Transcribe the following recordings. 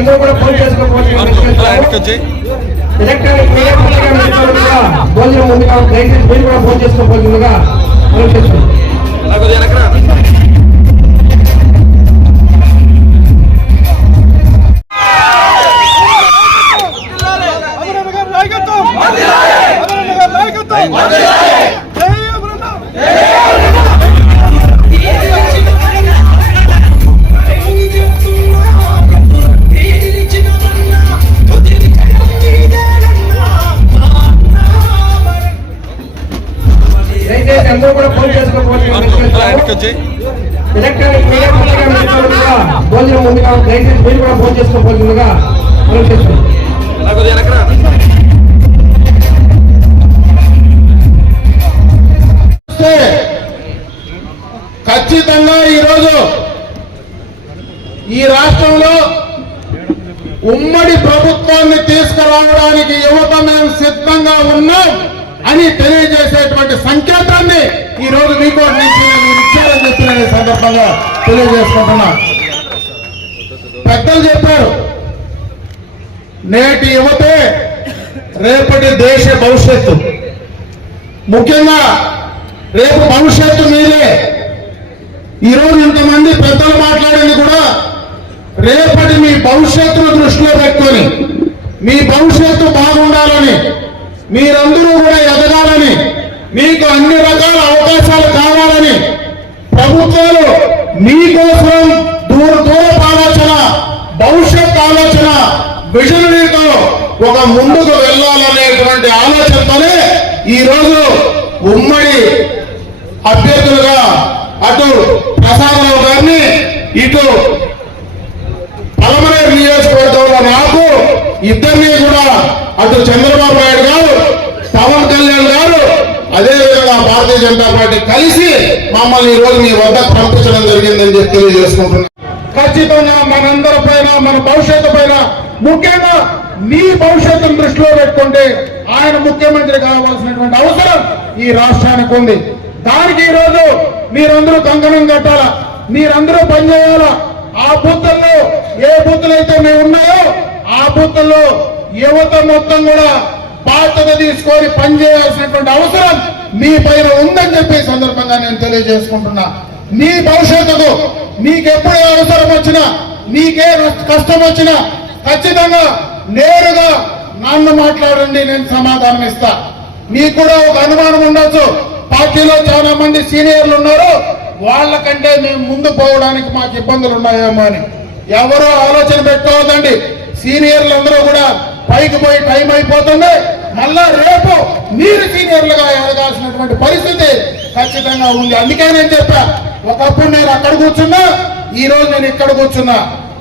అందరూ కూడా ఫోన్ చేసుకోవచ్చు. ఎలక్ట్రానిక్ మీడియా భోజనం ముందుగా దయచేసి మీరు కూడా ఫోన్ చేసుకోవాల్సిందిగా ఆలోచిస్తున్నాం. అందరూ కూడా ఫోన్ చేసుకోవచ్చు. ఎలక్ట్రానిక్ మీడియా భోజనం ముందుగా దయచేసి మీరు కూడా ఫోన్ చేసుకోవాల్సిందిగా ఆలోచిస్తున్నాం. ఖచ్చితంగా ఈరోజు ఈ రాష్ట్రంలో ఉమ్మడి ప్రభుత్వాన్ని తీసుకురావడానికి యువత మేము సిద్ధంగా ఉన్నాం అని తెలియజేసేటువంటి సంకేతాన్ని ఈ రోజు మీకు ఇచ్చారని చెప్పి నేను సందర్భంగా తెలియజేసుకుంటున్నా. పెద్దలు చెప్పారు, నేటి యువతే రేపటి దేశ భవిష్యత్తు. ముఖ్యంగా రేపు భవిష్యత్తు మీరే. ఈరోజు ఇంతమంది పెద్దలు మాట్లాడింది కూడా రేపటి మీ భవిష్యత్తును దృష్టిలో పెట్టుకొని మీ భవిష్యత్తు బాగుండాలని, మీరందరూ కూడా ఎదగాలని, మీకు అన్ని రకాల అవకాశాలు కావాలని ప్రభుత్వాలు మీకోసం దూరపు ఆలోచన, భవిష్యత్ ఆలోచన, విజనరీతో ఒక ముందుకు వెళ్ళాలనేటువంటి ఆలోచనతోనే ఈరోజు ఉమ్మడి అభ్యర్థులుగా అటు ప్రసాదరావు గారిని, ఇటు పలమనేరు నియోజకవర్గంలో నాకు ఇద్దరిని కూడా అటు చంద్రబాబు నాయుడు గారు, పవన్ కళ్యాణ్ గారు, అదేవిధంగా భారతీయ జనతా పార్టీ కలిసి మమ్మల్ని ఈ రోజు మీ వద్దకు పంపించడం జరిగిందని చెప్పి తెలియజేసుకుంటున్నాను. ఖచ్చితంగా మనందరి పైన, మన భవిష్యత్తు పైన, ముఖ్యంగా మీ భవిష్యత్తును దృష్టిలో పెట్టుకుంటే ఆయన ముఖ్యమంత్రి కావాల్సినటువంటి అవసరం ఈ రాష్ట్రానికి ఉంది. దానికి ఈ రోజు మీరందరూ కంకణం కట్టాలా, మీరందరూ పనిచేయాలా. ఆ బూతుల్లో ఏ బూతులు అయితే మేము ఉన్నాయో ఆ బూతుల్లో యువత మొత్తం కూడా బాధ్యత తీసుకొని పనిచేయాల్సినటువంటి అవసరం మీ పైన ఉందని చెప్పి సందర్భంగా నేను తెలియజేసుకుంటున్నా. మీ భవిష్యత్తుకు మీకెప్పుడే అవసరం వచ్చినా, మీకే కష్టం వచ్చినా ఖచ్చితంగా నేరుగా నన్ను మాట్లాడండి, నేను సమాధానం ఇస్తా. మీకు కూడా ఒక అనుమానం ఉండొచ్చు, పార్టీలో చాలా మంది సీనియర్లు ఉన్నారు, వాళ్ళకంటే మేము ముందు పోవడానికి మాకు ఇబ్బందులు ఉన్నాయేమో అని. ఎవరో ఆలోచన పెట్టుకోవద్దండి. సీనియర్లు అందరూ కూడా పైకి పోయి టైం అయిపోతుంది. మళ్ళా రేపు మీరు సీనియర్లుగా ఎదగాల్సినటువంటి పరిస్థితి ఖచ్చితంగా ఉంది. అందుకే నేను చెప్పా, ఒకప్పుడు నేను అక్కడ కూర్చున్నా, ఈ రోజు నేను ఇక్కడ కూర్చున్నా.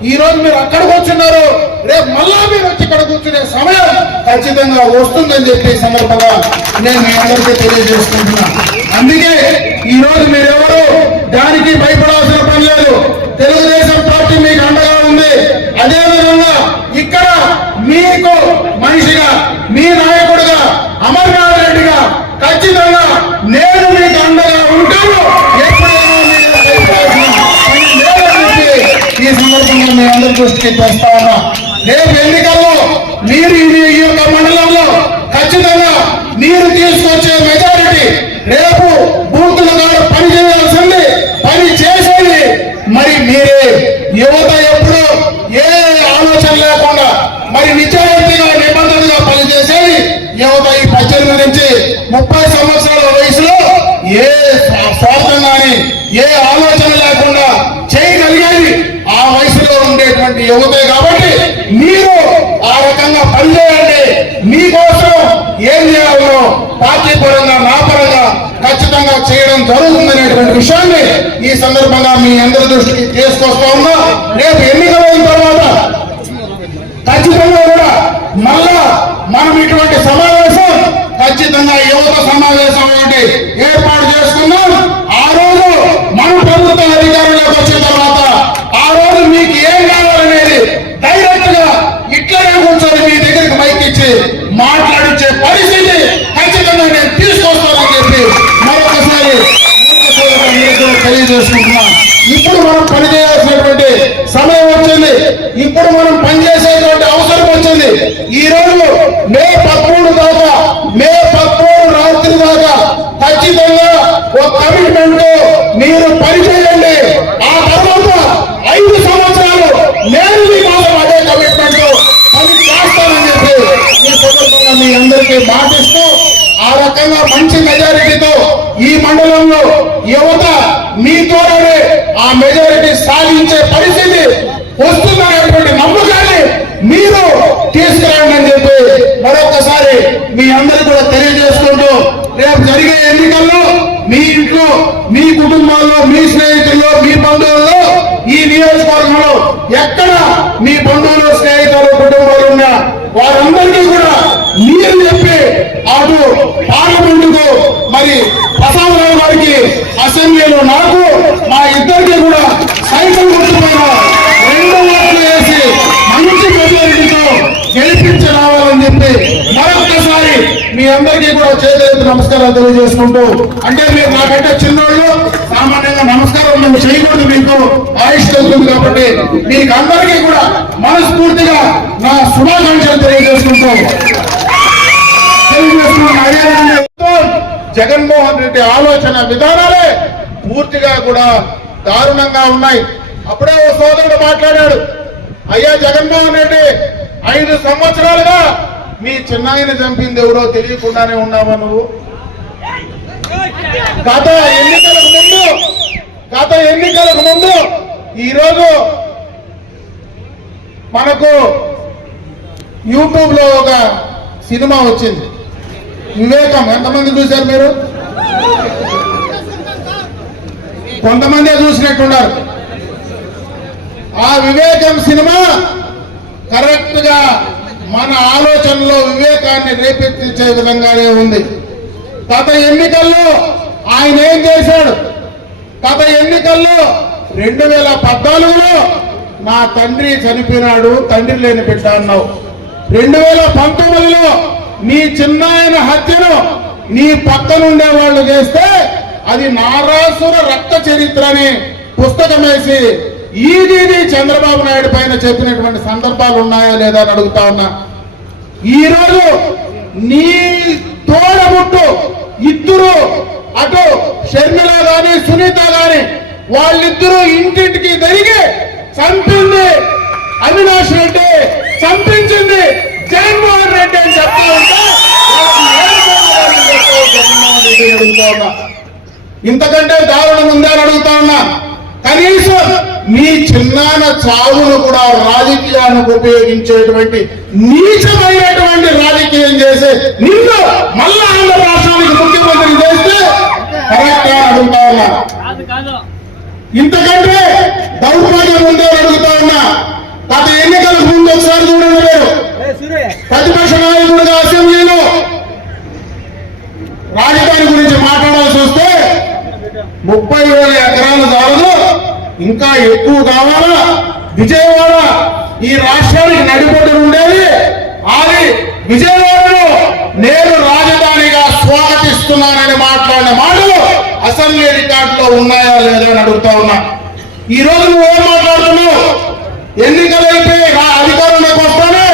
ఈ రోజు మీరు అక్కడ కూర్చున్నారు, రేపు మళ్ళా మీరు వచ్చి ఇక్కడ కూర్చునే సమయం ఖచ్చితంగా వస్తుందని చెప్పి సందర్భంగా నేను మీ అందరికీ తెలియజేసుకుంటున్నా. అందుకే ఈ రోజు మీరెవరు దానికి భయపడాల్సిన పని లేదు. తెలుగుదేశం పార్టీ మీకు అండగా ఉంది. అదేవిధంగా ఇక్కడ మీకు మనిషిగా, మీ నాయకుడిగా, అమర్నాథ్ రెడ్డిగా ఖచ్చితంగా నేను మీకు అండగా ఉంటాను. ఈ సందర్భంగా మీ అందరి దృష్టికి తెస్తా ఉన్నా. రేపు ఎన్నికల్లో మీరు ఈ యొక్క మండలంలో ఖచ్చితంగా మీరు తీసుకొచ్చే మెజారిటీ, రేపు బూతుల ద్వారా పని చేయాల్సింది, పని చేసేది మరి మీరే. యువత ఎప్పుడు ఏ ఆలోచన లేకుండా మరి నిజాయితీగా, నిబంధనగా పనిచేసేది యువత. ఈ 18 నుంచి 30 సంవత్సరాల వయసులో ఏ స్వార్థం కానీ ఏ ఆలోచన లేకుండా చేయగలిగేది ఆ వయసులో ఉండేటువంటి యువతే. కాబట్టి మీరు ఆ రకంగా పనిచేయండి. మీకోసం ఏం చేయాలో పార్టీ పరంగా, నా పరంగా ఖచ్చితంగా చేయడం జరుగుతుందనేటువంటి విషయాన్ని ఈ సందర్భంగా మీ అందరి దృష్టికి తీసుకొస్తా ఉన్నా. రేపు ఎన్నికలైన తర్వాత ఖచ్చితంగా కూడా మళ్ళా మనం ఇటువంటి సమావేశం ఖచ్చితంగా యువత సమావేశం ఒకటి ఏర్పాటు చేసుకున్నాం. ఆ రోజు మన ప్రభుత్వ అధికారంలోకి వచ్చిన తర్వాత ఆ రోజు మీకు ఏం ఇప్పుడు మనం పనిచేసేటువంటి అవసరం వచ్చింది. ఈ రోజు మే 13 దాకా, మే 13 రాత్రి దాకా ఖచ్చితంగా ఒక కమిట్మెంట్ మీరు పనిచేయండి. ఆ తర్వాత 5 సంవత్సరాలు నేను మీకోసం అదే కమిట్మెంట్ పని చేస్తానని చెప్పి ఈ సందర్భంగా మీ అందరికీ మాటిస్తూ, ఆ రకంగా మంచి మెజారిటీతో ఈ మండలంలో యువత మీ ద్వారానే ఆ మెజారిటీ సాధించే పరిస్థితి వస్తుందనేటువంటి నమ్మకాన్ని మీరు తీసుకురండి అని చెప్పి మరొకసారి మీ అందరూ కూడా తెలియజేసుకుంటూ, రేపు జరిగే ఎన్నికల్లో మీ ఇంట్లో, మీ కుటుంబాల్లో, మీ స్నేహితుల్లో, మీ బంధువుల్లో, ఈ నియోజకవర్గంలో ఎక్కడ మీ బంధువులు, స్నేహితులు, కుటుంబాలు ఉన్నా వారందరికీ కూడా మీరు చెప్పి అటు పార్లమెంటుకు మరి ప్రసాదరావు గారికి అసెంబ్లీలో నాకు మా ఇద్దరికి కూడా సైకిల్ గుర్తుపైన 2 ఓట్లు వేసి మంచి మెజారిటీతో గెలిపించి రావాలని చెప్పి మరొక్కసారి మీ అందరికీ కూడా చేతులెత్తి నమస్కారాలు తెలియజేసుకుంటూ, అంటే మీరు నాకంటే చిన్నోళ్ళు, సామాన్యంగా నమస్కారం మేము చేయకూడదు, మీకు ఆయుష్ అవుతుంది కాబట్టి మీకు అందరికీ కూడా మనస్ఫూర్తిగా నా శుభాకాంక్షలు తెలియజేసుకుంటూ జగన్మోహన్ రెడ్డి ఆలోచన విధానాలే పూర్తిగా కూడా దారుణంగా ఉన్నాయి. అప్పుడే ఓ సోదరుడు మాట్లాడాడు, అయ్యా జగన్మోహన్ రెడ్డి 5 సంవత్సరాలుగా మీ చిన్నాయన చంపింది ఎవరో తెలియకుండానే ఉన్నావా నువ్వు? గత ఎన్నికలకు ముందు ఈరోజు మనకు యూట్యూబ్ లో ఒక సినిమా వచ్చింది, వివేకం. ఎంతమంది చూశారు మీరు? కొంతమందే చూసినట్టున్నారు. ఆ వివేకం సినిమా కరెక్ట్ గా మన ఆలోచనలో వివేకాన్ని రేపెత్తించే విధంగానే ఉంది. గత ఎన్నికల్లో ఆయన ఏం చేశాడు? గత ఎన్నికల్లో 2014లో నా తండ్రి చనిపోయినాడు, తండ్రి లేని బిడ్డ అన్నావు. 2019లో నీ చిన్నాయన హత్యను నీ పక్కనుండే వాళ్ళు చేస్తే అది నారాసుర రక్త చరిత్ర అని పుస్తకం వేసి ఈడీని చంద్రబాబు నాయుడు పైన చెప్పినటువంటి సందర్భాలు ఉన్నాయా లేదా అని అడుగుతా ఉన్నా. ఈరోజు నీ తోడబుట్టు ఇద్దరు, అటు షర్మిల గాని సునీత గాని, వాళ్ళిద్దరూ ఇంటింటికి తిరిగి చంపింది అవినాష్ రెడ్డి, చంపించింది జగన్మోహన్ రెడ్డి అని చెప్తా ఉంటే ఇంతకంటే దారుణం ఉందా అని అడుగుతా ఉన్నా. కనీసం మీ చిన్నాన చావును కూడా రాజకీయానికి ఉపయోగించేటువంటి నీచమైనటువంటి రాజకీయం చేసే నిన్ను మళ్ళా ఆంధ్ర రాష్ట్రానికి ముఖ్యమంత్రి చేస్తే కరెక్ట్ అడుగుతా ఉన్నా. ఇంతకంటే దౌర్భాగ్యం ఉందే అడుగుతా ఉన్నా. గత ఎన్నికలకు ముందు ఒకసారి చూడండి, మీరు ప్రతిపక్ష నాయకుడిగా అసెంబ్లీలో రాజధాని గురించి మాట్లాడాల్సి వస్తే 30,000 ఎకరాల దారులు ఇంకా ఎక్కువ కావాలా, విజయవాడ ఈ రాష్ట్రానికి నడిపొడ్డు ఉండేది, అది విజయవాడలో నేను రాజధానిగా స్వాగతిస్తున్నానని మాట్లాడిన మాటలు అసెంబ్లీ రికార్డులో ఉన్నాయా లేదా అని అడుగుతా ఉన్నా. ఈ రోజు నువ్వేం మాట్లాడుతున్నావు? ఎన్నికలు అయిపోయి అధికారంలోకి వస్తానే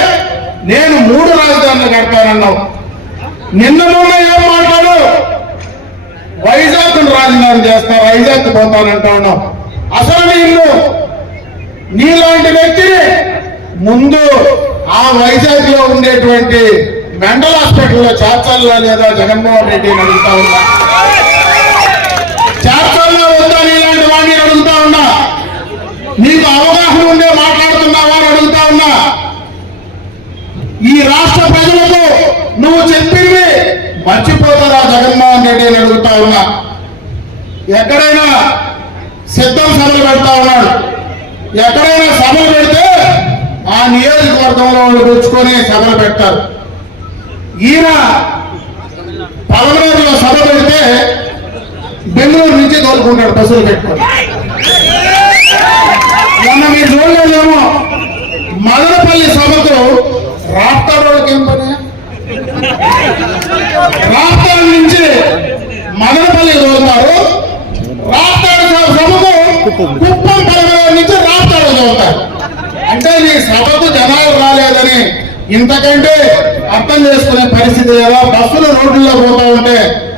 నేను 3 రాజధానులు కడతానన్నావు. నిన్న మొన్న ఏం మాట్లాడు? వైజాగ్ రాజధాని చేస్తా, వైజాగ్ పోతానంటా ఉన్నావు. అసలు నీలాంటి వ్యక్తిని ముందు ఆ వైజాగ్ లో ఉండేటువంటి మెంటల్ హాస్పిటల్లో చేర్చాలా లేదా జగన్మోహన్ రెడ్డి అని అడుగుతా ఉన్నా. చేర్చాలా వద్దా నీలాంటి వాడిని అడుగుతా ఉన్నా. నీకు అవగాహన ఉండే మాట్లాడుతున్నావా అని అడుగుతా ఉన్నా. ఈ రాష్ట్ర ప్రజలకు నువ్వు చెప్పింది మర్చిపోతారా జగన్మోహన్ రెడ్డి అని అడుగుతా ఉన్నా. ఎక్కడైనా సిద్ధం సభలు పెడతా ఉన్నాడు, ఎక్కడైనా సభలు పెడితే ఆ నియోజకవర్గంలో వాళ్ళు తెచ్చుకొని సభలు పెడతారు. ఈయన పలమనేరులో సభ పెడితే బెంగళూరు నుంచి తోలుకుంటాడు బస్సులు పెట్టుకొని. మొన్న మీరు చూడలేదేమో, మదనపల్లి సభకు రాప్తాడోళ్ళకి ఏం పని? రాప్తాడు నుంచి మదనపల్లి తోలుతారు, రాప్తాడు సభకు కుప్పం పలమనేరు నుంచి రాప్తాడు తోలుతారు. అంటే నీ సభకు జనాలు రాలేదని ఇంతకంటే అర్థం చేసుకునే పరిస్థితి లేదా? బస్సులు రోడ్లలో పోతా ఉంటే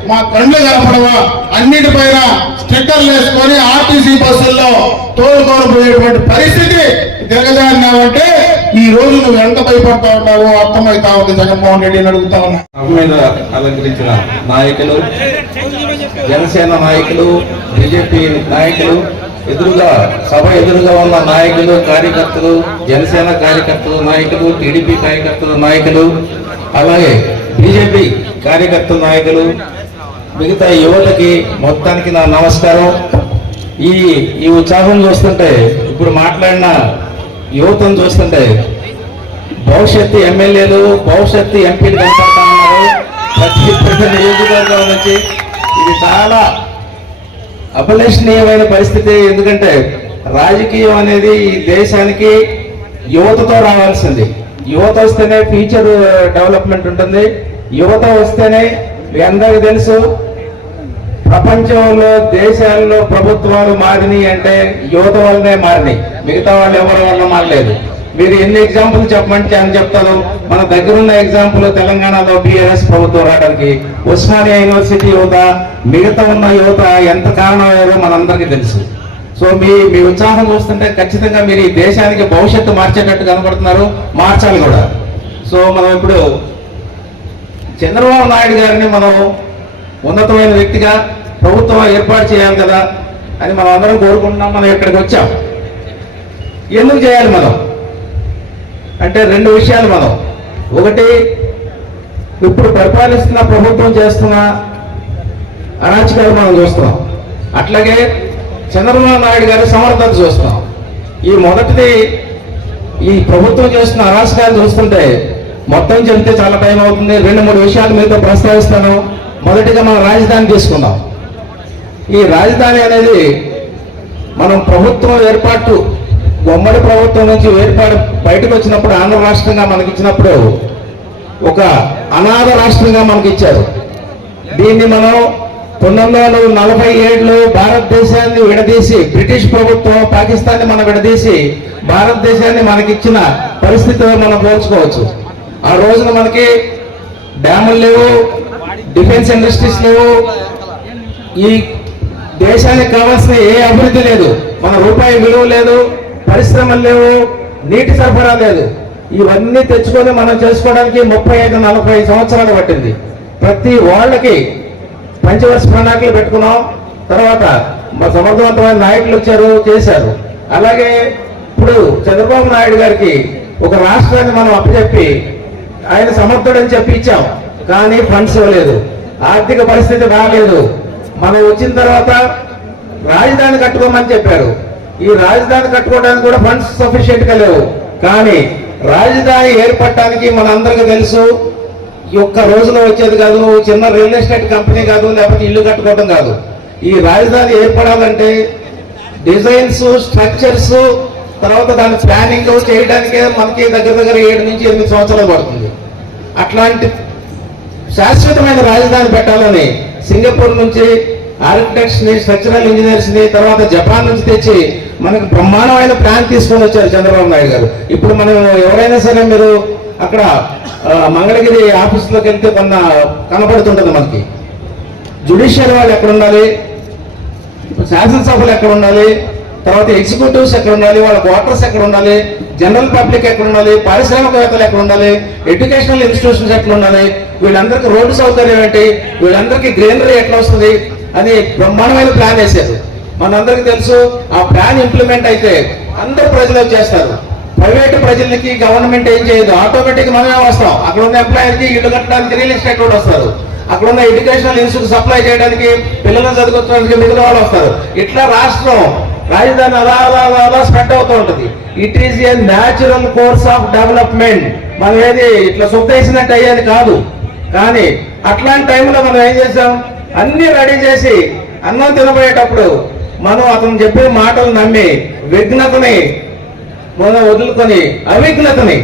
మా కళ్ళు కనపడవా? అన్నిటిపైన స్టిక్కర్లు వేసుకొని ఆర్టీసీ బస్సుల్లో తోలుకొని పోయేటువంటి పరిస్థితి దిగజారినావంటే ఈ రోజు నువ్వు ఎంత భయపడతా ఉన్నావో అర్థమవుతా ఉంది. జగన్మోహన్ రెడ్డిని అడుగుతా ఉన్నా. మీద అలంకరించిన నాయకులు, జనసేన నాయకులు, బీజేపీ నాయకులు, సభ ఎదురుగా ఉన్న నాయకులు, కార్యకర్తలు, జనసేన కార్యకర్తలు, నాయకులు, టీడీపీ కార్యకర్తలు, నాయకులు, అలాగే బీజేపీ కార్యకర్తల నాయకులు, మిగతా యువతకి మొత్తానికి నా నమస్కారం. ఈ ఉత్సాహం చూస్తుంటే, ఇప్పుడు మాట్లాడిన యువతను చూస్తుంటే భవిష్యత్తు ఎమ్మెల్యేలు, భవిష్యత్తు ఎంపీలు కనపడతా ఉన్నారు ప్రతి నియోజకవర్గం నుంచి. ఇది చాలా అభిలషణీయమైన పరిస్థితి. ఎందుకంటే రాజకీయం అనేది ఈ దేశానికి యువతతో రావాల్సింది. యువత వస్తేనే ఫ్యూచర్ డెవలప్మెంట్ ఉంటుంది. యువత వస్తేనే మీ అందరికీ తెలుసు, ప్రపంచంలో దేశాల్లో ప్రభుత్వాలు మారినాయి అంటే యువత వల్లనే మారినాయి. మిగతా వాళ్ళు ఎవరి వల్ల మారలేదు. మీరు ఎన్ని ఎగ్జాంపుల్ చెప్పమంటే అని చెప్తాను. మన దగ్గరున్న ఎగ్జాంపుల్ తెలంగాణలో బీఆర్ఎస్ ప్రభుత్వం రావడానికి ఉస్మానియా యూనివర్సిటీ యువత, మిగతా ఉన్న యువత ఎంత కారణమయ్యారో మనందరికీ తెలుసు. సో మీ ఉత్సాహం చూస్తుంటే ఖచ్చితంగా మీరు ఈ దేశానికి భవిష్యత్తు మార్చేటట్టు కనబడుతున్నారు, మార్చాలి కూడా. సో మనం ఇప్పుడు చంద్రబాబు నాయుడు గారిని మనం ఉన్నతమైన వ్యక్తిగా ప్రభుత్వం ఏర్పాటు చేయాలి కదా అని మనం అందరం కోరుకుంటున్నాం. మనం ఇక్కడికి వచ్చాం. ఎందుకు చేయాలి మనం అంటే రెండు విషయాలు. మనం ఒకటి, ఇప్పుడు పరిపాలిస్తున్న ప్రభుత్వం చేస్తున్న అరాచకాలు మనం చూస్తున్నాం. అట్లాగే చంద్రబాబు నాయుడు గారి సమర్థత చూస్తున్నాం. ఈ మొదటిది, ఈ ప్రభుత్వం చేస్తున్న అరాచకాలు చూస్తుంటే మొత్తం చెబితే చాలా టైం అవుతుంది. 2-3 విషయాలు మీతో ప్రస్తావిస్తాను. మొదటిగా మనం రాజధాని తీసుకుందాం. ఈ రాజధాని అనేది మనం ప్రభుత్వం ఏర్పాటు, ఉమ్మడి ప్రభుత్వం నుంచి బయటకు వచ్చినప్పుడు, ఆంధ్ర రాష్ట్రంగా మనకి ఇచ్చినప్పుడు ఒక అనాథ రాష్ట్రంగా మనకి ఇచ్చారు. దీన్ని మనం 1947లో భారతదేశాన్ని విడదీసి, బ్రిటిష్ ప్రభుత్వం పాకిస్తాన్ని మనం విడదీసి భారతదేశాన్ని మనకిచ్చిన పరిస్థితిలో మనం పోల్చుకోవచ్చు. ఆ రోజున మనకి డ్యాములు లేవు, డిఫెన్స్ ఇండస్ట్రీస్ లేవు, ఈ దేశానికి కావాల్సిన ఏ అభివృద్ధి లేదు, మన రూపాయి విలువ లేదు, పరిశ్రమలు లేవు, నీటి సరఫరా లేదు. ఇవన్నీ తెచ్చుకొని మనం చేసుకోవడానికి 35-40 సంవత్సరాలు పట్టింది. ప్రతి వాళ్ళకి పంచవర్ష ప్రణాళికలు పెట్టుకున్నాం. తర్వాత మా సమర్థవంతమైన నాయకులు వచ్చారు, చేశారు. అలాగే ఇప్పుడు చంద్రబాబు నాయుడు గారికి ఒక రాష్ట్రాన్ని మనం అప్పచెప్పి ఆయన సమర్థుడని చెప్పి ఇచ్చాం. కానీ ఫండ్స్ ఇవ్వలేదు, ఆర్థిక పరిస్థితి రాలేదు. మనం వచ్చిన తర్వాత రాజధాని కట్టుకోమని చెప్పారు. ఈ రాజధాని కట్టుకోవడానికి కూడా ఫండ్స్ సఫిషియెంట్ గా లేవు. కానీ రాజధాని ఏర్పడటానికి మనందరికీ తెలుసు, ఒక్క రోజులో వచ్చేది కాదు, చిన్న రియల్ ఎస్టేట్ కంపెనీ కాదు, లేకపోతే ఇల్లు కట్టుకోవడం కాదు. ఈ రాజధాని ఏర్పడాలంటే డిజైన్స్, స్ట్రక్చర్స్, తర్వాత దాని ప్లానింగ్ చేయడానికే మనకి దగ్గర 7-8 సంవత్సరాలు పడుతుంది. అట్లాంటి శాశ్వతమైన రాజధాని పెట్టాలని సింగపూర్ నుంచి ఆర్కిటెక్ట్స్ ని, స్ట్రక్చరల్ ఇంజనీర్స్ ని, తర్వాత జపాన్ నుంచి తెచ్చి మనకు బ్రహ్మాండమైన ప్లాన్ తీసుకొని వచ్చారు చంద్రబాబు నాయుడు గారు. ఇప్పుడు మనం ఎవరైనా సరే మీరు అక్కడ మంగళగిరి ఆఫీసులోకి వెళ్తే కనపడుతుంటది మనకి. జ్యుడిషియల్ వాళ్ళు ఎక్కడ ఉండాలి, శాసనసభలు ఎక్కడ ఉండాలి, తర్వాత ఎగ్జిక్యూటివ్స్ ఎక్కడ ఉండాలి, వాళ్ళ క్వార్టర్స్ ఎక్కడ ఉండాలి, జనరల్ పబ్లిక్ ఎక్కడ ఉండాలి, పారిశ్రామికవేత్తలు ఎక్కడ ఉండాలి, ఎడ్యుకేషనల్ ఇన్స్టిట్యూషన్స్ ఎక్కడ ఉండాలి, వీళ్ళందరికీ రోడ్డు సౌకర్యం ఏంటి, వీళ్ళందరికీ గ్రీనరీ ఎట్లా వస్తుంది అని బ్రహ్మాండమైన ప్లాన్ వేశారు. మనందరికీ తెలుసు, ఆ ప్లాన్ ఇంప్లిమెంట్ అయితే అందరు ప్రజలు వచ్చేస్తారు. ప్రైవేటు ప్రజలకి గవర్నమెంట్ ఏం చేయదు, ఆటోమేటిక్ మనమే వస్తాం. అక్కడ ఉన్న ఎంప్లాయీకి ఇల్లు కట్టడానికి రియల్ ఎస్టేట్ కూడా వస్తారు. అక్కడ ఉన్న ఎడ్యుకేషనల్ ఇన్స్టిట్యూట్ సప్లై చేయడానికి, పిల్లలను చదువుకోవడానికి మిగతా వాళ్ళు వస్తారు. ఇట్లా రాష్ట్రం రాజధాని అలా స్ప్రెడ్ అవుతూ ఉంటుంది. It is a natural course of development. మనం ఏది ఇట్లా సుత్తేసినట్టు అయ్యేది కాదు. కానీ అట్లాంటి టైంలో మనం ఏం చేసాం, అన్ని రెడీ చేసి అన్నం తినబోయేటప్పుడు మనం అతను చెప్పే మాటలు నమ్మి విఘ్నతని మనం వదులుకొని అవిఘ్నతని,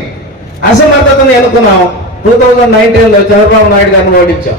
అసమర్థతని ఎన్నుకున్నాం. 2019లో చంద్రబాబు నాయుడు గారిని ఓడించాం.